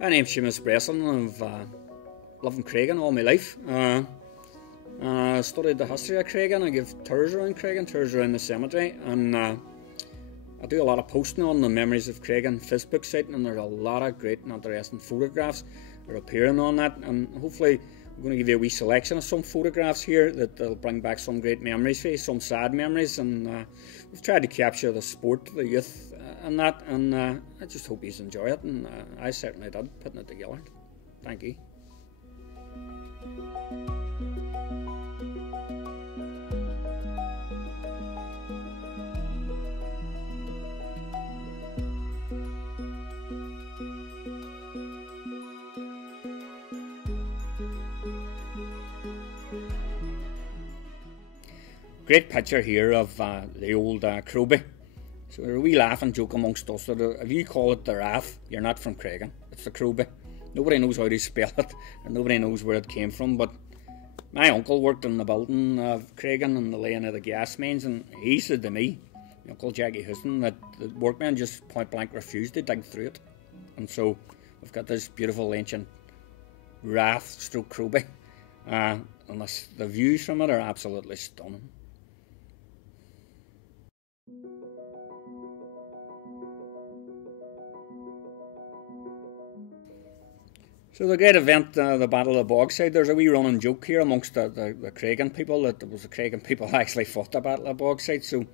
My name's Seamus Breslin. I've lived in Creggan all my life. I studied the history of Creggan. I give tours around Creggan, tours around the cemetery, and I do a lot of posting on the Memories of Creggan Facebook site, and there's a lot of great and interesting photographs that are appearing on that, and hopefully I'm going to give you a wee selection of some photographs here that'll bring back some great memories for you, some sad memories, and we've tried to capture the sport, the youth, and that, and I just hope you enjoy it, and I certainly did putting it together. Thank you. Great picture here of the old Crowby. So a wee laugh and joke amongst us that if you call it the Rath, you're not from Creggan. It's the Crowby. Nobody knows how to spell it, and nobody knows where it came from. But my uncle worked in the building of Creggan and the laying of the gas mains, and he said to me, my Uncle Jackie Houston, that the workmen just point blank refused to dig through it. And so we've got this beautiful ancient Rath stroke Crowby. And the views from it are absolutely stunning. So the great event, the Battle of Bog side, there's a wee running joke here amongst the Creggan people that it was the Creggan people actually fought the Battle of Bog side. So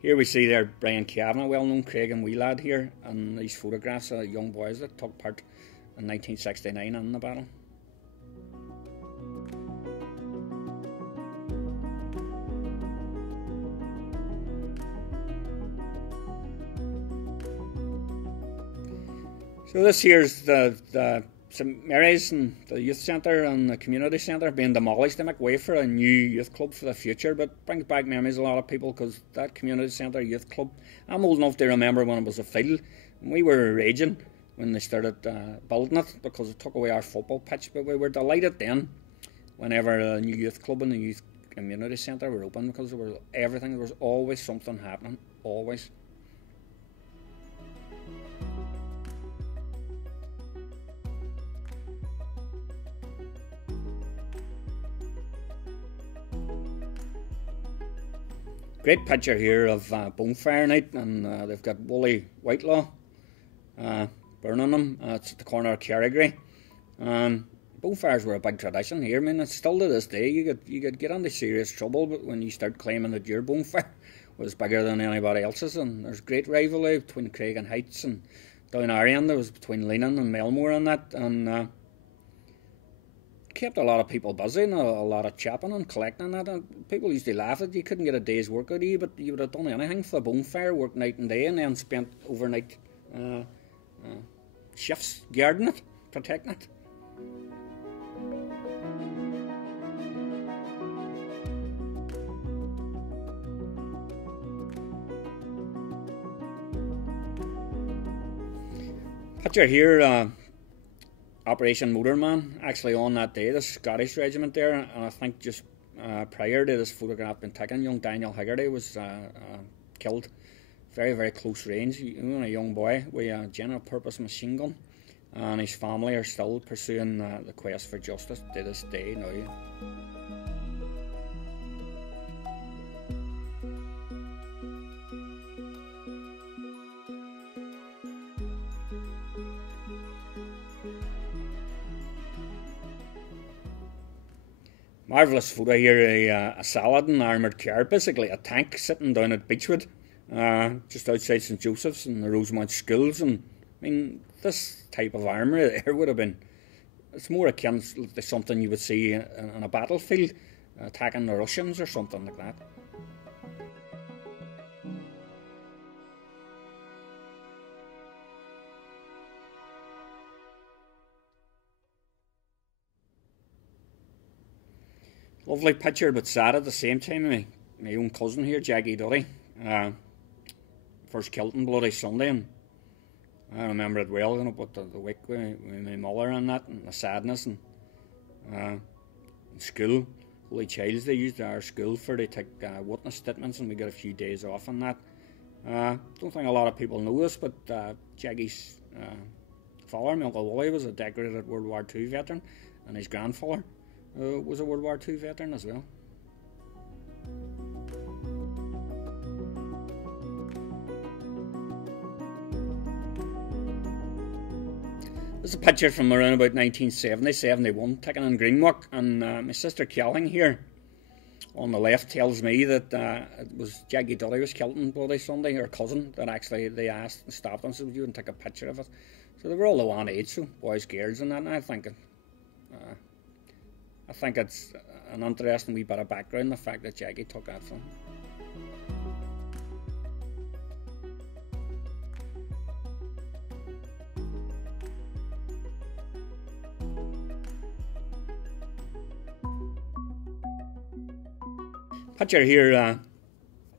here we see there Brian Kavanagh, well-known Creggan wee lad here, and these photographs of young boys that took part in 1969 in the battle. So this here's the St Mary's and the youth centre and the community centre being demolished to make way for a new youth club for the future, but brings back memories a lot of people because that community centre youth club, I'm old enough to remember when it was a field and we were raging when they started building it because it took away our football pitch, but we were delighted then whenever a new youth club and the youth community centre were open because there was everything, there was always something happening, always. Great picture here of Bonfire Night, and they've got Wooly Whitelaw burning them. It's at the corner of Hagerty. Bonfires were a big tradition here. I mean, it's still to this day. You could get into serious trouble, but when you start claiming that your bonfire was bigger than anybody else's, and there's great rivalry between Creggan Heights and down our end. There was between Leanan and Melmore and that, and kept a lot of people busy and a lot of chapping and collecting and that, and people used to laugh that you couldn't get a day's work out of you, but you would have done anything for the bonfire, worked night and day, and then spent overnight shifts guarding it, protecting it. Picture here, Operation Motorman, actually on that day, the Scottish regiment there, and I think just prior to this photograph being taken, young Daniel Hagerty was killed very, very close range. A young boy with a general purpose machine gun, and his family are still pursuing the quest for justice to this day now. Marvellous photo here, a Saladin armoured car, basically a tank sitting down at Beechwood, just outside St Joseph's and the Rosemount Schools. And I mean, this type of armour there would have been, it's more akin to something you would see on a battlefield, attacking the Russians or something like that. Lovely picture, but sad at the same time. My own cousin here, Jackie Duddy, first killed on Bloody Sunday, and I remember it well, you know, but the week with my mother and that, and the sadness, and school, Holy Child's, they used our school for to take witness statements, and we got a few days off on that. Don't think a lot of people know this, but Jaggy's father, my Uncle Wally, was a decorated World War II veteran, and his grandfather was a World War II veteran as well. This is a picture from around about 1970-71, taken in Greenwalk, and my sister Kelling here on the left tells me that it was Jaggy Dudley was killed on Bloody Sunday, her cousin, that actually they asked and stopped and said, would you and take a picture of it? So they were all the one age, so boys, girls and that, and I think it's an interesting wee bit of background, the fact that Jaggy took that from. Picture here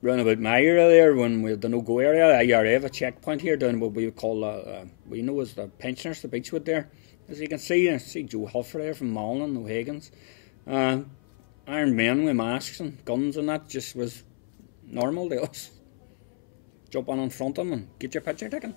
round about my area there, when we had the no-go area, IRA, a checkpoint here down what we would call, we know as the pensioners, the Beechwood there. As you can see, I see Joe Huffer there from Malin, O'Hagan's. Iron men with masks and guns and that just was normal to us. Jump on in front of them and get your picture taken.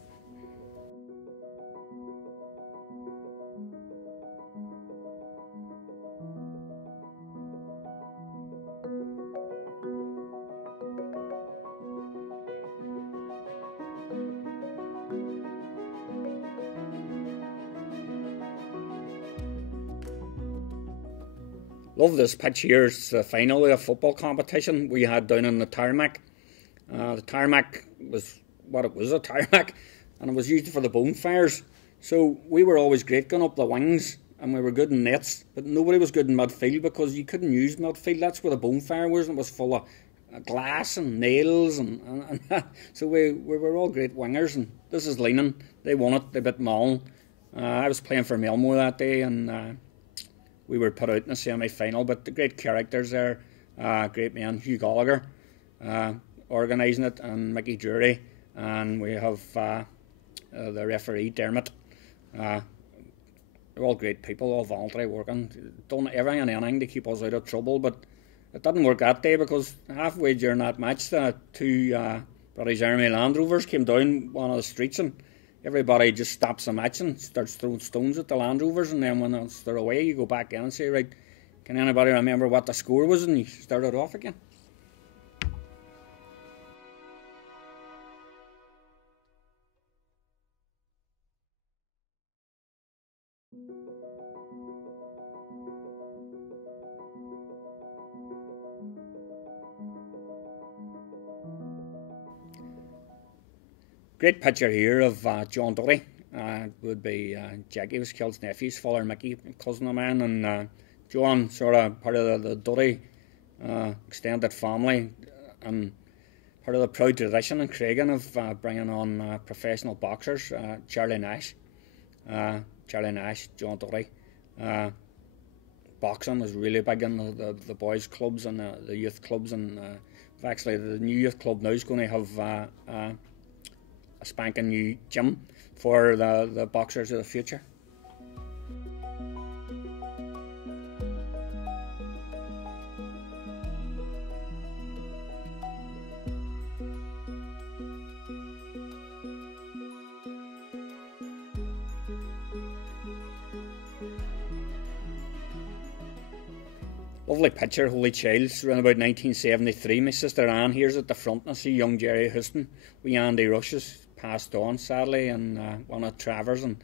Love this pitch here. It's the final of a football competition we had down in the tarmac. The tarmac was what it was, a tarmac, and it was used for the bonfires. So we were always great going up the wings, and we were good in nets, but nobody was good in midfield because you couldn't use midfield. That's where the bonfire was, and it was full of glass and nails, and so we were all great wingers. And this is Leanan. They won it. They beat Malin. I was playing for Melmore that day, and we were put out in the semi-final, but the great characters there, great man, Hugh Gallagher, organising it, and Mickey Drury, and we have the referee, Dermot. They're all great people, all voluntary working, done everything and anything to keep us out of trouble, but it didn't work that day because halfway during that match, the two British Army Land Rovers came down one of the streets, and everybody just stops the match and starts throwing stones at the Land Rovers, and then when they're away, you go back in and say, right, can anybody remember what the score was? And you start it off again. Great picture here of John Dudley. Would be Jackie was killed, nephew's father, Mickey, cousin of mine, and John, sort of part of the Dudley extended family, and part of the proud tradition in Creggan of bringing on professional boxers. Charlie Nash, John Dudley. Boxing was really big in the boys' clubs and the youth clubs, and actually the new youth club now is going to have a spanking new gym for the boxers of the future. Lovely picture, Holy Child's, around about 1973. My sister Anne here's at the front, and I see young Jerry Houston with Andy Rush's passed on sadly, and one of Travers, and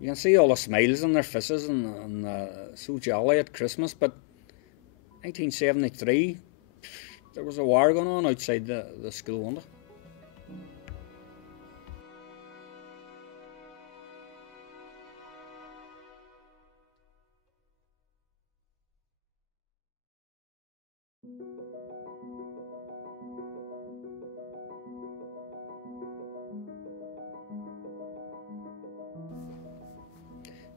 you can see all the smiles on their faces, and so jolly at Christmas. But 1973, there was a war going on outside the school window.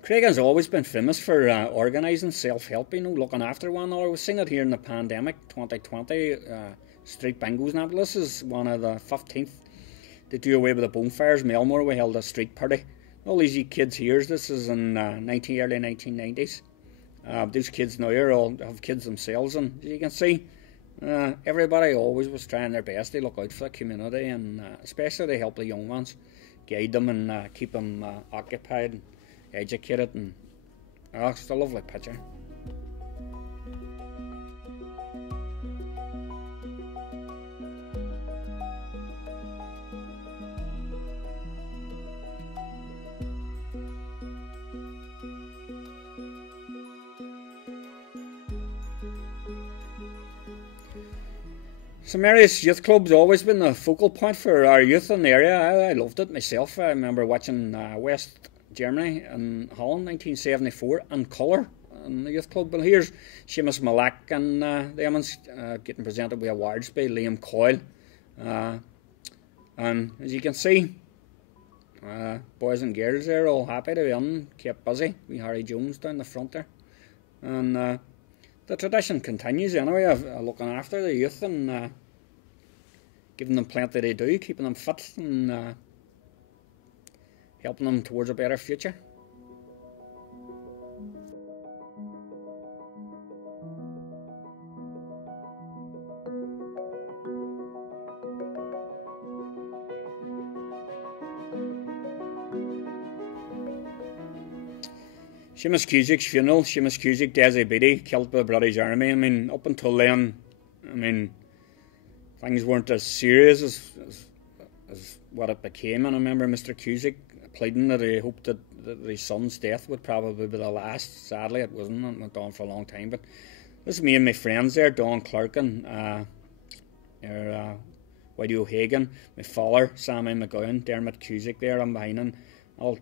Creggan's always been famous for organising self-help, looking after one another. We've seen it here in the pandemic, 2020, street bingos and that. This is one of the 15th to do away with the bonfires. Melmore, we held a street party. All these kids here, this is in early 1990s. These kids now here all have kids themselves, and as you can see, everybody always was trying their best to look out for the community, and especially to help the young ones, guide them and keep them occupied and educated, and it's a lovely picture. St Mary's Youth Club's always been the focal point for our youth in the area. I loved it myself. I remember watching West Germany and Holland 1974 in colour in the youth club. Well, here's Seamus Malak and the Emmons getting presented with awards by Liam Coyle. And as you can see, boys and girls there all happy to be in, kept busy. We Harry Jones down the front there. And the tradition continues anyway of looking after the youth and giving them plenty to do, keeping them fit and helping them towards a better future. Seamus Cusic's funeral, Seamus Cusic, Desi Beatty, killed by the British Army. I mean, up until then, I mean, things weren't as serious as what it became. And I remember Mr. Cusic pleading that he hoped that his son's death would probably be the last. Sadly, it wasn't. It went on for a long time. But this is me and my friends there, Don Clark and Whitey O'Hagan, my father, Sammy McGowan, Dermot Cusic there, I'm behind him. I'll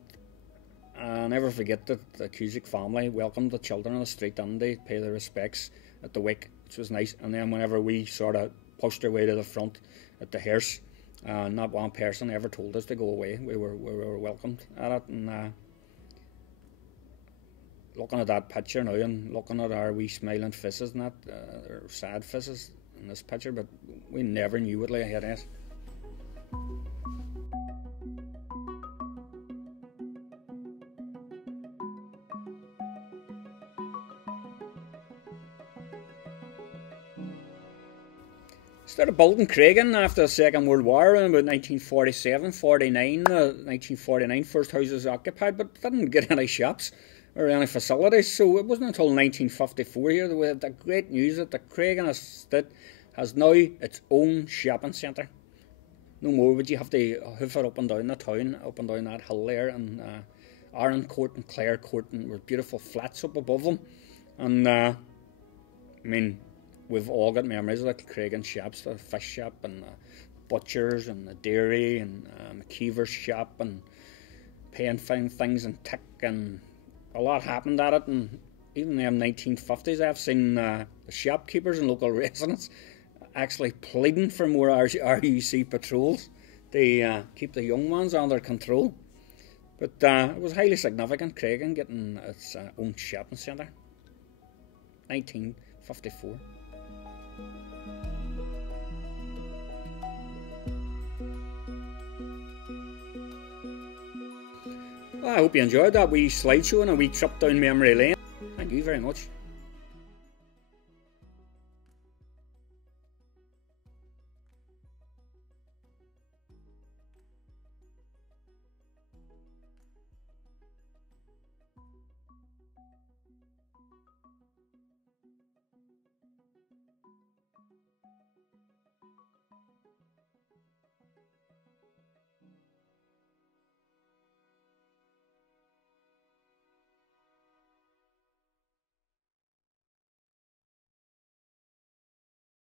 never forget that the Cusic family welcomed the children on the street and they pay their respects at the wake, which was nice. And then whenever we sort of pushed our way to the front at the hearse, not one person ever told us to go away. We were welcomed at it. And looking at that picture now and looking at our wee smiling faces and that, or sad faces in this picture, but we never knew what lay ahead of us. Started building Creggan after the Second World War around about 1947, 49. 1949 first house was occupied, but didn't get any shops or any facilities. So it wasn't until 1954 here that we had the great news that the Creggan estate has now its own shopping centre. No more would you have to hoof it up and down the town, up and down that hill there, and Aaron Court and Clare Court, and with beautiful flats up above them. And I mean, we've all got memories of the Creggan shops, the fish shop and the butchers and the dairy and McKeever's shop, and paying things and tick, and a lot happened at it. And even in the 1950s, I've seen the shopkeepers and local residents actually pleading for more RUC patrols to keep the young ones under control. But it was highly significant, Creggan getting its own shopping centre. 1954. Well, I hope you enjoyed that wee slideshow and a wee trip down memory lane. Thank you very much.